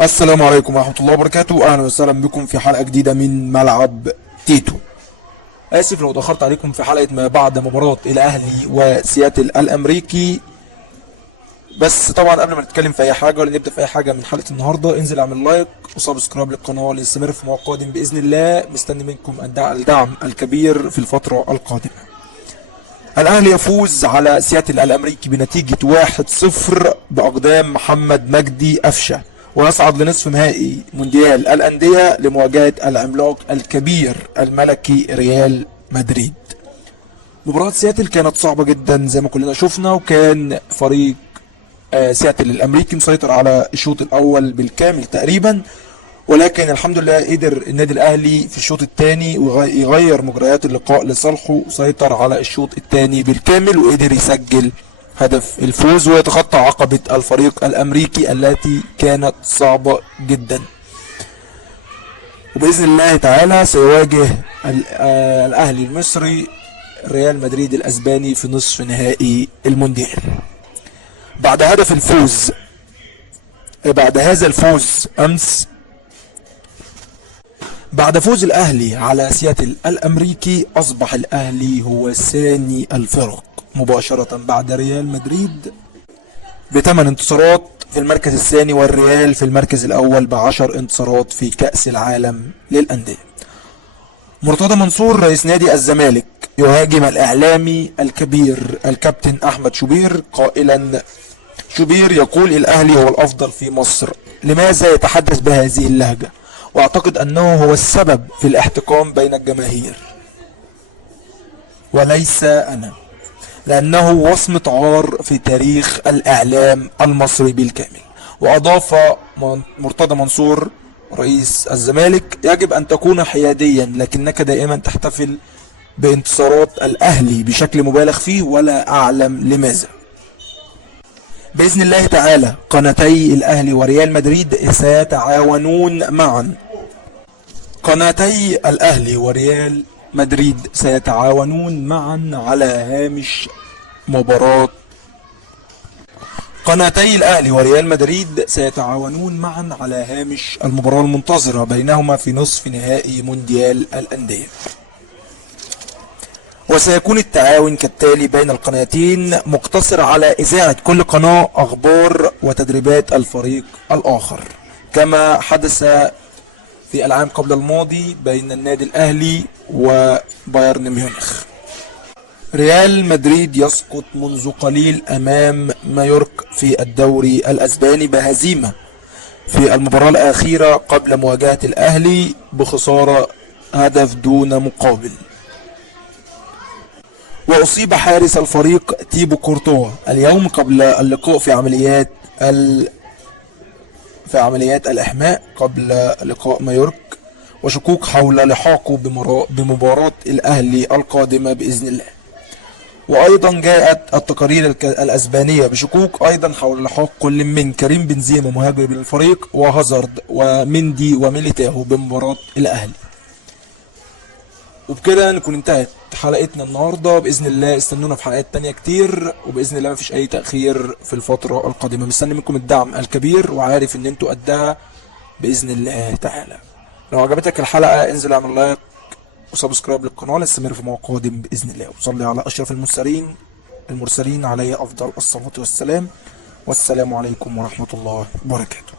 السلام عليكم ورحمة الله وبركاته. أهلا وسهلا بكم في حلقة جديدة من ملعب تيتو. آسف لو اتأخرت عليكم في حلقة ما بعد مباراة الأهلي وسياتل الأمريكي، بس طبعا قبل ما نتكلم في أي حاجة ولا نبدأ في أي حاجة من حلقة النهاردة، انزل اعمل لايك وسبسكرايب للقناة لنستمر في مواد قادم بإذن الله. مستني منكم الدعم الكبير في الفترة القادمة. الأهلي يفوز على سياتل الأمريكي بنتيجة 1-0 بأقدام محمد مجدي قفشة، ويصعد لنصف نهائي مونديال الأندية لمواجهة العملاق الكبير الملكي ريال مدريد. مباراة سياتل كانت صعبة جدا زي ما كلنا شفنا، وكان فريق سياتل الأمريكي مسيطر على الشوط الأول بالكامل تقريبا، ولكن الحمد لله قدر النادي الأهلي في الشوط الثاني يغير مجريات اللقاء لصالحه، وسيطر على الشوط الثاني بالكامل وقدر يسجل هدف الفوز ويتخطى عقبة الفريق الأمريكي التي كانت صعبة جدا. وبإذن الله تعالى سيواجه الأهلي المصري ريال مدريد الأسباني في نصف نهائي المونديال. بعد هذا الفوز أمس، بعد فوز الأهلي على سياتل الأمريكي، أصبح الأهلي هو ثاني الفرق مباشرة بعد ريال مدريد ب8 انتصارات في المركز الثاني، والريال في المركز الأول ب10 انتصارات في كأس العالم للأندية. مرتضى منصور رئيس نادي الزمالك يهاجم الإعلامي الكبير الكابتن أحمد شوبير قائلا: شوبير يقول الأهلي هو الأفضل في مصر، لماذا يتحدث بهذه اللهجة؟ واعتقد انه هو السبب في الاحتقان بين الجماهير وليس انا، لانه وصمة عار في تاريخ الاعلام المصري بالكامل. واضاف مرتضى منصور رئيس الزمالك: يجب ان تكون حياديا، لكنك دائما تحتفل بانتصارات الاهلي بشكل مبالغ فيه ولا اعلم لماذا. بإذن الله تعالى قناتي الأهلي وريال مدريد سيتعاونون معا. قناتي الأهلي وريال مدريد سيتعاونون معا على هامش مباراة. قناتي الأهلي وريال مدريد سيتعاونون معا على هامش المباراة المنتظرة بينهما في نصف نهائي مونديال الأندية. وسيكون التعاون كالتالي بين القناتين مقتصر على إذاعة كل قناة أخبار وتدريبات الفريق الآخر، كما حدث في العام قبل الماضي بين النادي الأهلي وبايرن ميونخ. ريال مدريد يسقط منذ قليل أمام مايورك في الدوري الأسباني بهزيمة في المباراة الأخيرة قبل مواجهة الأهلي بخسارة هدف دون مقابل. وأصيب حارس الفريق تيبو كورتوا اليوم قبل اللقاء في عمليات الإحماء قبل لقاء مايورك، وشكوك حول لحاقه بمباراة الأهلي القادمة بإذن الله. وأيضا جاءت التقارير الأسبانية بشكوك أيضا حول لحاق كل من كريم بنزيما مهاجم الفريق وهازارد ومندي وميليتاو بمباراة الأهلي. وبكده نكون انتهت حلقتنا النهارده. باذن الله استنونا في حلقات تانية كتير، وباذن الله مفيش اي تاخير في الفتره القادمه. مستني منكم الدعم الكبير، وعارف ان انتوا قدها باذن الله تعالى. لو عجبتك الحلقه انزل اعمل لايك وسبسكرايب للقناه لنستمر في مواد قادم باذن الله. وصلي على اشرف المرسلين عليه افضل الصلاه والسلام. والسلام عليكم ورحمه الله وبركاته.